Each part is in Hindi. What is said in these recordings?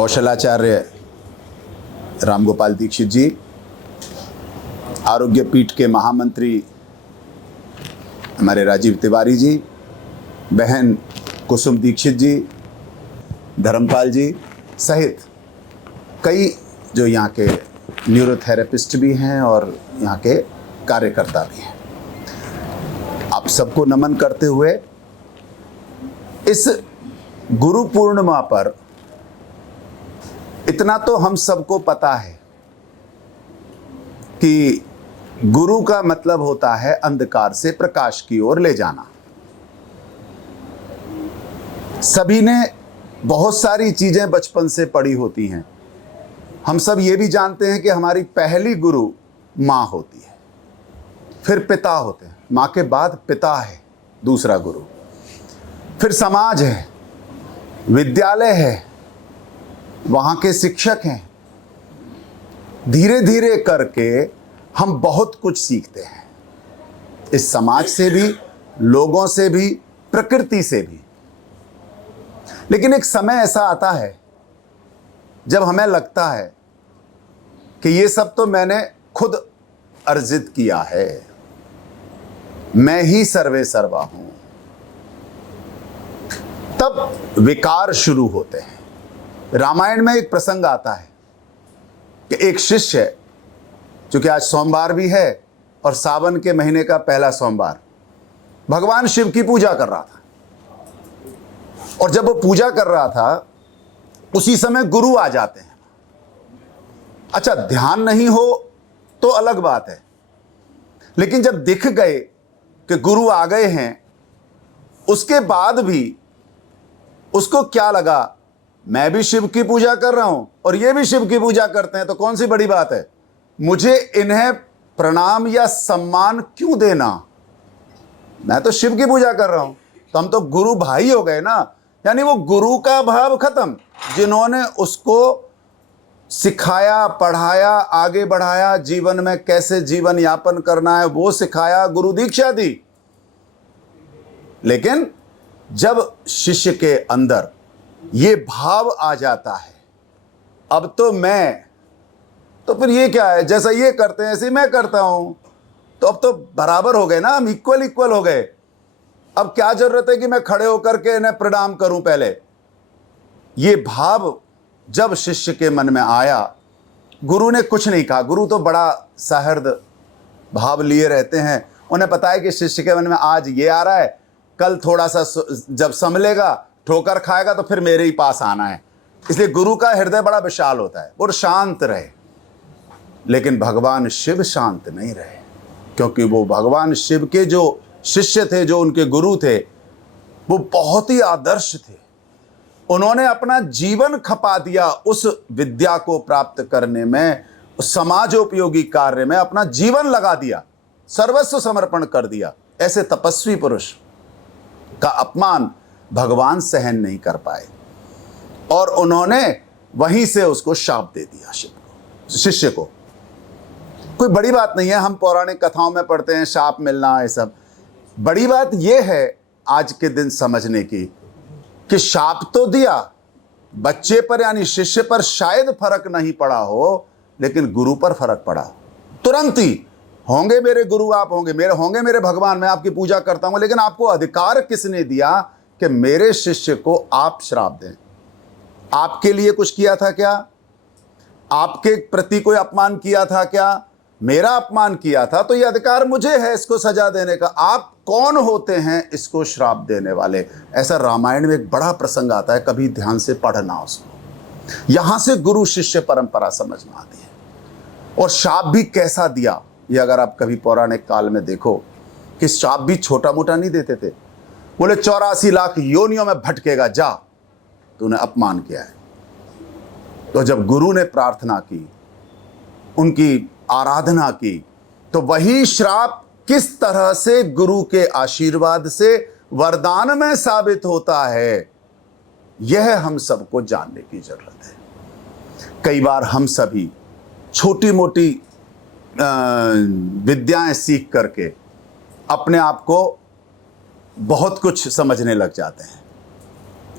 कौशलाचार्य रामगोपाल दीक्षित जी, आरोग्य पीठ के महामंत्री हमारे राजीव तिवारी जी, बहन कुसुम दीक्षित जी, धर्मपाल जी सहित कई जो यहाँ के न्यूरोथेरेपिस्ट भी हैं और यहाँ के कार्यकर्ता भी हैं, आप सबको नमन करते हुए इस गुरु पूर्णिमा पर इतना तो हम सबको पता है कि गुरु का मतलब होता है अंधकार से प्रकाश की ओर ले जाना। सभी ने बहुत सारी चीजें बचपन से पढ़ी होती हैं। हम सब ये भी जानते हैं कि हमारी पहली गुरु माँ होती है, फिर पिता होते हैं, माँ के बाद पिता है दूसरा गुरु, फिर समाज है, विद्यालय है, वहाँ के शिक्षक हैं। धीरे धीरे करके हम बहुत कुछ सीखते हैं, इस समाज से भी, लोगों से भी, प्रकृति से भी। लेकिन एक समय ऐसा आता है जब हमें लगता है कि ये सब तो मैंने खुद अर्जित किया है, मैं ही सर्वे सर्वा हूं। तब विकार शुरू होते हैं। रामायण में एक प्रसंग आता है कि एक शिष्य, चूंकि आज सोमवार भी है और सावन के महीने का पहला सोमवार, भगवान शिव की पूजा कर रहा था। और जब वो पूजा कर रहा था उसी समय गुरु आ जाते हैं। अच्छा, ध्यान नहीं हो तो अलग बात है, लेकिन जब दिख गए कि गुरु आ गए हैं, उसके बाद भी उसको क्या लगा, मैं भी शिव की पूजा कर रहा हूं और ये भी शिव की पूजा करते हैं, तो कौन सी बड़ी बात है, मुझे इन्हें प्रणाम या सम्मान क्यों देना, मैं तो शिव की पूजा कर रहा हूं। तो हम तो गुरु भाई हो गए ना। यानी वो गुरु का भाव खत्म। जिन्होंने उसको सिखाया, पढ़ाया, आगे बढ़ाया, जीवन में कैसे जीवन यापन करना है वो सिखाया, गुरु दीक्षा दी। लेकिन जब शिष्य के अंदर ये भाव आ जाता है, अब तो मैं, तो फिर ये क्या है, जैसा ये करते हैं ऐसे ही मैं करता हूं, तो अब तो बराबर हो गए ना, हम इक्वल हो गए। अब क्या जरूरत है कि मैं खड़े होकर के इन्हें प्रणाम करूं पहले। ये भाव जब शिष्य के मन में आया, गुरु ने कुछ नहीं कहा। गुरु तो बड़ा सहृद भाव लिए रहते हैं, उन्हें पता है कि शिष्य के मन में आज ये आ रहा है, कल थोड़ा सा जब संभलेगा, ठोकर खाएगा, तो फिर मेरे ही पास आना है। इसलिए गुरु का हृदय बड़ा विशाल होता है और शांत रहे। लेकिन भगवान शिव शांत नहीं रहे, क्योंकि वो भगवान शिव के जो शिष्य थे, जो उनके गुरु थे, वो बहुत ही आदर्श थे। उन्होंने अपना जीवन खपा दिया उस विद्या को प्राप्त करने में, उस समाजोपयोगी कार्य में अपना जीवन लगा दिया, सर्वस्व समर्पण कर दिया। ऐसे तपस्वी पुरुष का अपमान भगवान सहन नहीं कर पाए और उन्होंने वहीं से उसको शाप दे दिया शिष्य को। कोई बड़ी बात नहीं है, हम पौराणिक कथाओं में पढ़ते हैं शाप मिलना, ये सब। बड़ी बात यह है आज के दिन समझने की कि शाप तो दिया बच्चे पर, यानी शिष्य पर शायद फर्क नहीं पड़ा हो, लेकिन गुरु पर फर्क पड़ा। तुरंत ही, होंगे मेरे गुरु आप होंगे मेरे भगवान, मैं आपकी पूजा करता हूं, लेकिन आपको अधिकार किसने दिया कि मेरे शिष्य को आप श्राप दें? आपके लिए कुछ किया था क्या? आपके प्रति कोई अपमान किया था क्या? मेरा अपमान किया था, तो ये अधिकार मुझे है इसको सजा देने का। आप कौन होते हैं इसको श्राप देने वाले? ऐसा रामायण में एक बड़ा प्रसंग आता है, कभी ध्यान से पढ़ना उसको। यहां से गुरु शिष्य परंपरा समझ में आती है। और शाप भी कैसा दिया, ये अगर आप कभी पौराणिक काल में देखो कि शाप भी छोटा मोटा नहीं देते थे। बोले 84 लाख योनियों में भटकेगा, जा, तूने अपमान किया है। तो जब गुरु ने प्रार्थना की, उनकी आराधना की, तो वही श्राप किस तरह से गुरु के आशीर्वाद से वरदान में साबित होता है, यह हम सबको जानने की जरूरत है। कई बार हम सभी छोटी मोटी विद्याएं सीख करके अपने आप को बहुत कुछ समझने लग जाते हैं।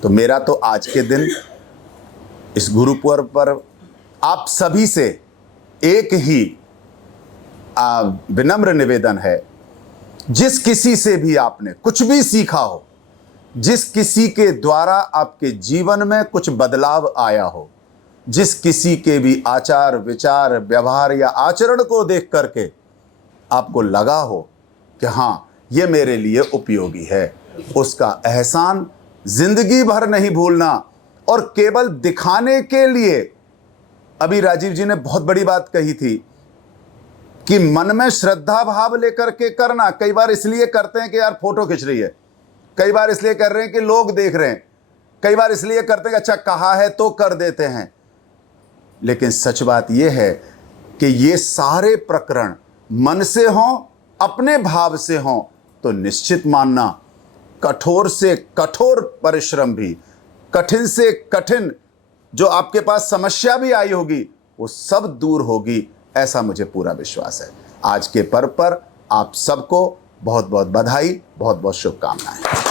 तो मेरा तो आज के दिन इस गुरु पर्व पर आप सभी से एक ही विनम्र निवेदन है, जिस किसी से भी आपने कुछ भी सीखा हो, जिस किसी के द्वारा आपके जीवन में कुछ बदलाव आया हो, जिस किसी के भी आचार विचार व्यवहार या आचरण को देख करके आपको लगा हो कि हाँ ये मेरे लिए उपयोगी है, उसका एहसान जिंदगी भर नहीं भूलना। और केवल दिखाने के लिए, अभी राजीव जी ने बहुत बड़ी बात कही थी कि मन में श्रद्धा भाव लेकर के करना। कई बार इसलिए करते हैं कि यार फोटो खिंच रही है, कई बार इसलिए कर रहे हैं कि लोग देख रहे हैं, कई बार इसलिए करते हैं कि अच्छा कहा है तो कर देते हैं। लेकिन सच बात यह है कि ये सारे प्रकरण मन से हों, अपने भाव से हों, तो निश्चित मानना कठोर से कठोर परिश्रम भी, कठिन से कठिन जो आपके पास समस्या भी आई होगी, वो सब दूर होगी, ऐसा मुझे पूरा विश्वास है। आज के पर्व पर आप सबको बहुत बहुत बधाई, बहुत बहुत शुभकामनाएं।